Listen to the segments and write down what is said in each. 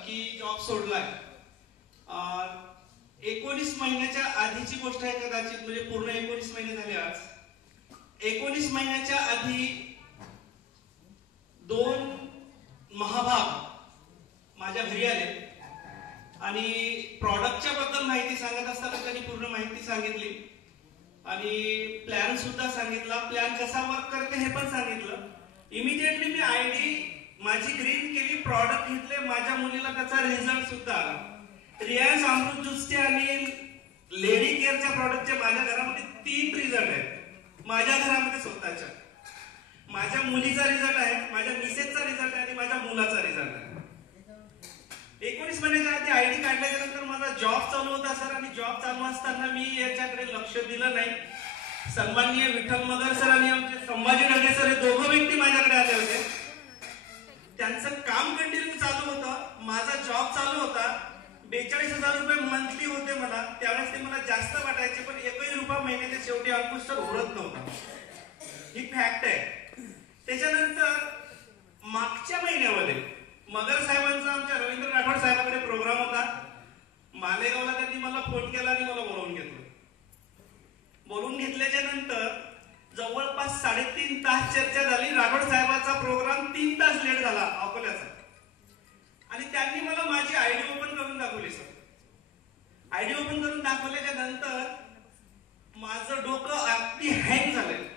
की जॉब सोडलाय. 19 महिन्याच्या आधीची गोष्ट आहे कदाचित, म्हणजे पूर्ण 19 महिने झाले आज. 19 महिन्याच्या आधी 2 महाभाग माझ्या घरी आले आणि प्रॉडक्टच्या बद्दल माहिती सांगत असताना त्यांनी पूर्ण माहिती सांगितली आणि प्लॅन सुद्धा सांगितला. प्लॅन कसा वर्क करते हे पण सांगितलं. इमिडिएटली मी आयडी माझी ग्रीन केली, प्रॉडक्ट घेतले. माझ्या मुलीला त्याचा रिझल्ट सुद्धा आला. रिलायन्स अमृत ज्यूसचे आणि लेडी केअरच्या प्रॉडक्टचे माझ्या घरामध्ये 3 रिझल्ट आहेत. माझ्या घरामध्ये स्वतःच्या, माझ्या मुलीचा रिझल्ट आहे, माझ्या मिसेसचा रिझल्ट आहे आणि माझ्या मुलाचा रिझल्ट आहे. 19 महिन्याच्या आधी आयडी काढल्याच्या नंतर माझा जॉब चालू होता सर, आणि जॉब चालू असताना मी याच्याकडे लक्ष दिलं नाही. सन्माननीय विठ्ठल मगर सर आणि आमचे संभाजी ढगे सर हे दोघं व्यक्ती माझ्याकडे आले होते. त्यांचं काम कंटिन्यू चालू होतं, माझा जॉब चालू होता. 42,000 रुपये मंथली होते मला. त्यावेळेस ते मला जास्त वाटायचे, पण एकही रुपया महिन्याच्या शेवटी अंकुश सर उरत नव्हता. ही फॅक्ट आहे. त्याच्यानंतर मागच्या महिन्यामध्ये मगर साहेबांचा आमच्या रवींद्र राठोड साहेबांकडे प्रोग्राम होता. मालेगावला त्यांनी मला फोन केला आणि मला बोलावून घेतलं. बोलून घेतल्याच्या नंतर जवळपास 3.5 तास चर्चा झाली. राठोड साहेबांचा प्रोग्राम 3 तास लेट झाला अकोल्याचा, आणि त्यांनी मला माझी आयडी ओपन करून दाखवली सर. आयडी ओपन करून दाखवल्याच्या नंतर माझं डोकं अगदी हँग झालंय.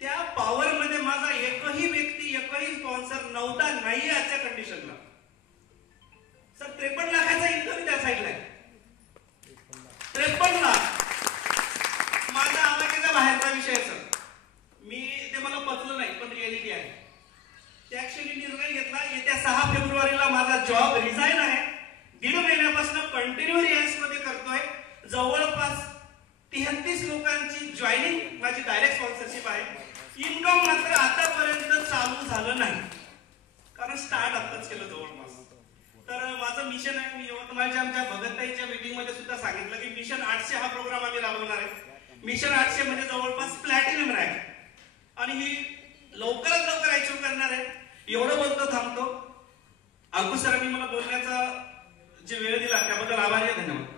त्या पॉवर मध्ये माझा एकही व्यक्ती, एकही स्पॉन्सर नव्हता, नाही आजच्या कंडिशनला सर. 53 लाखाचा इन्कम त्या साईडला आहे. 53 लाख माझा आवाक्याच्या बाहेरचा विषय सर. ते मला पचलं नाही, पण रिअलिटी आहे. त्या क्षणी निर्णय घेतला. येत्या 6 फेब्रुवारीला माझा जॉब रिझाईन आहे. 1.5 महिन्यापासून कंटिन्यू रिलायन्स मध्ये करतोय. जवळपास 33 लोकांची जॉईनिंग माझी डायरेक्ट स्पॉन्सरशिप आहे. इन्कम मात्र आतापर्यंत चालू झालं नाही, कारण स्टार्ट आताच केलं जवळपास. तर माझं मिशन आहे. मी यवतमाळच्या आमच्या भगतताईच्या मीटिंग मध्ये सुद्धा सांगितलं की मिशन 800 हा प्रोग्राम आम्ही राबवणार आहे. मिशन 800 म्हणजे जवळपास प्लॅटिनम रँक, आणि ही लवकरात लवकर अचीव्ह करणार आहे. एवढं बोलतो थांबतो. अंकुश सरांनी मला बोलण्याचा जे वेळ दिला त्याबद्दल आभारी आहे. धन्यवाद.